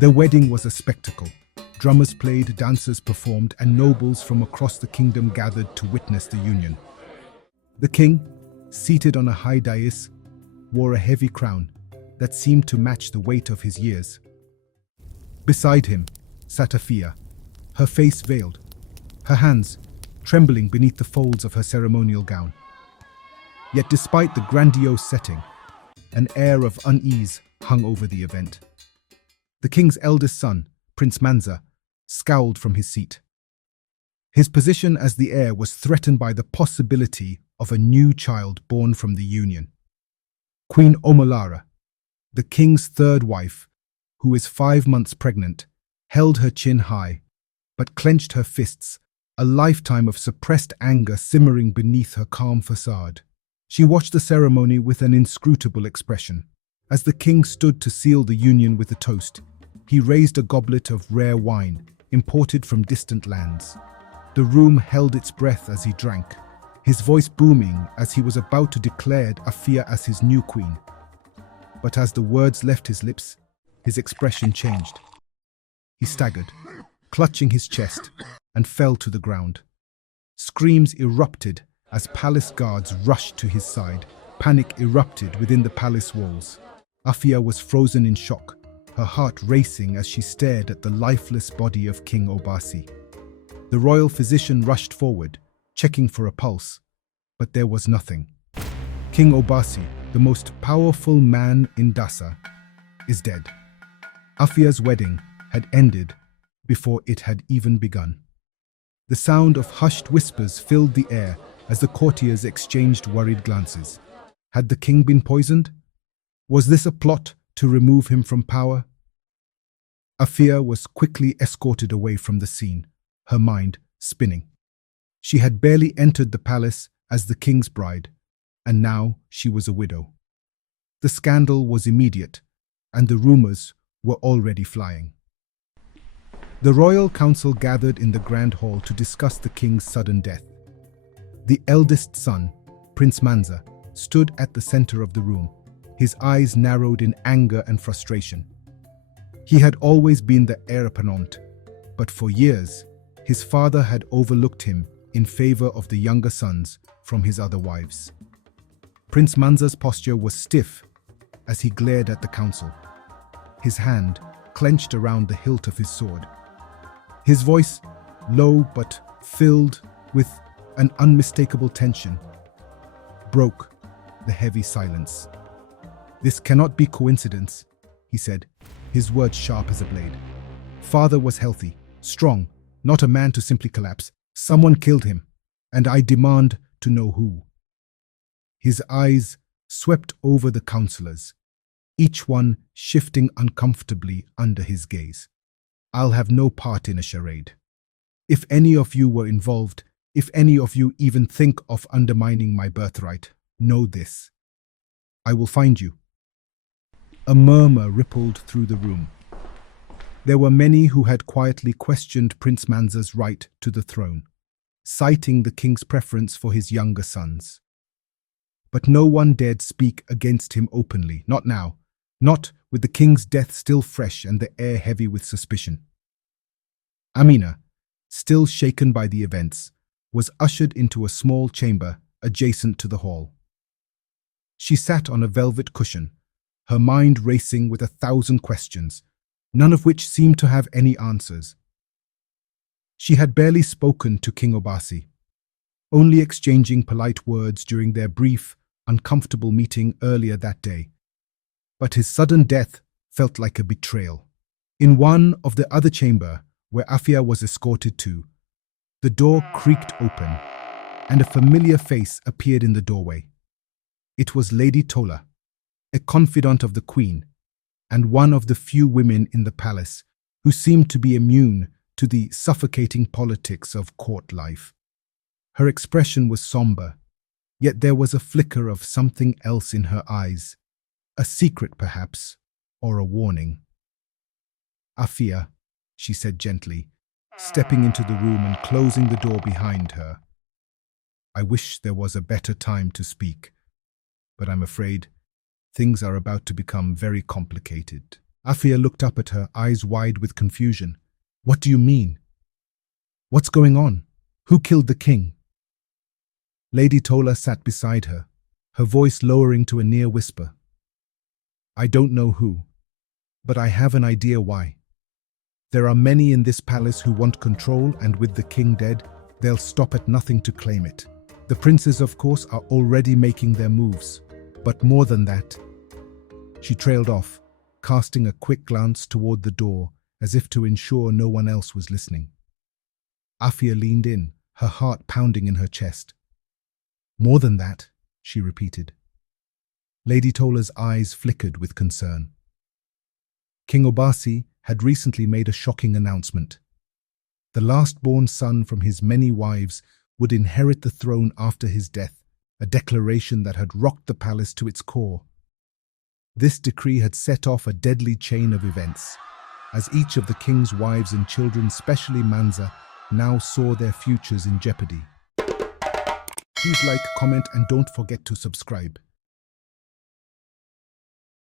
The wedding was a spectacle. Drummers played, dancers performed, and nobles from across the kingdom gathered to witness the union. The king, seated on a high dais, wore a heavy crown that seemed to match the weight of his years. Beside him sat Afia, her face veiled, her hands trembling beneath the folds of her ceremonial gown. Yet despite the grandiose setting, an air of unease hung over the event. The king's eldest son, Prince Manza, scowled from his seat. His position as the heir was threatened by the possibility of a new child born from the union. Queen Omolara, the king's third wife, who is 5 months pregnant, held her chin high, but clenched her fists, a lifetime of suppressed anger simmering beneath her calm facade. She watched the ceremony with an inscrutable expression. As the king stood to seal the union with a toast, he raised a goblet of rare wine, imported from distant lands. The room held its breath as he drank, his voice booming as he was about to declare Afia as his new queen. But as the words left his lips, his expression changed. He staggered, clutching his chest, and fell to the ground. Screams erupted as palace guards rushed to his side. Panic erupted within the palace walls. Afia was frozen in shock, her heart racing as she stared at the lifeless body of King Obasi. The royal physician rushed forward, checking for a pulse, but there was nothing. King Obasi, the most powerful man in Dassa, is dead. Afia's wedding had ended before it had even begun. The sound of hushed whispers filled the air as the courtiers exchanged worried glances. Had the king been poisoned? Was this a plot to remove him from power? Afia was quickly escorted away from the scene, her mind spinning. She had barely entered the palace as the king's bride, and now she was a widow. The scandal was immediate, and the rumors were already flying. The royal council gathered in the grand hall to discuss the king's sudden death. The eldest son, Prince Manza, stood at the center of the room, his eyes narrowed in anger and frustration. He had always been the heir apparent, but for years, his father had overlooked him in favor of the younger sons from his other wives. Prince Manza's posture was stiff as he glared at the council, his hand clenched around the hilt of his sword. His voice, low but filled with an unmistakable tension, broke the heavy silence. "This cannot be coincidence," he said, his words sharp as a blade. "Father was healthy, strong, not a man to simply collapse. Someone killed him, and I demand to know who." His eyes swept over the councillors, each one shifting uncomfortably under his gaze. "I'll have no part in a charade. If any of you were involved, if any of you even think of undermining my birthright, know this. I will find you." A murmur rippled through the room. There were many who had quietly questioned Prince Manza's right to the throne, citing the king's preference for his younger sons. But no one dared speak against him openly, not now, not with the king's death still fresh and the air heavy with suspicion. Amina, still shaken by the events, was ushered into a small chamber adjacent to the hall. She sat on a velvet cushion, her mind racing with 1,000 questions, none of which seemed to have any answers. She had barely spoken to King Obasi, only exchanging polite words during their brief, uncomfortable meeting earlier that day. But his sudden death felt like a betrayal. In one of the other chamber, where Afia was escorted to, the door creaked open, and a familiar face appeared in the doorway. It was Lady Tola, a confidant of the queen, and one of the few women in the palace who seemed to be immune to the suffocating politics of court life. Her expression was somber, yet there was a flicker of something else in her eyes, a secret perhaps, or a warning. "Afia," she said gently, stepping into the room and closing the door behind her. "I wish there was a better time to speak, but I'm afraid things are about to become very complicated." Afia looked up at her, eyes wide with confusion. What do you mean? What's going on? Who killed the king? Lady Tola sat beside her, her voice lowering to a near whisper. I don't know who, but I have an idea why. There are many in this palace who want control, and with the king dead, they'll stop at nothing to claim it. The princes, of course, are already making their moves, but more than that. She trailed off, casting a quick glance toward the door, as if to ensure no one else was listening. Afia leaned in, her heart pounding in her chest. More than that, she repeated. Lady Tola's eyes flickered with concern. King Obasi had recently made a shocking announcement. The last-born son from his many wives would inherit the throne after his death, a declaration that had rocked the palace to its core. This decree had set off a deadly chain of events, as each of the king's wives and children, especially Manza, now saw their futures in jeopardy. Please like, comment, and don't forget to subscribe.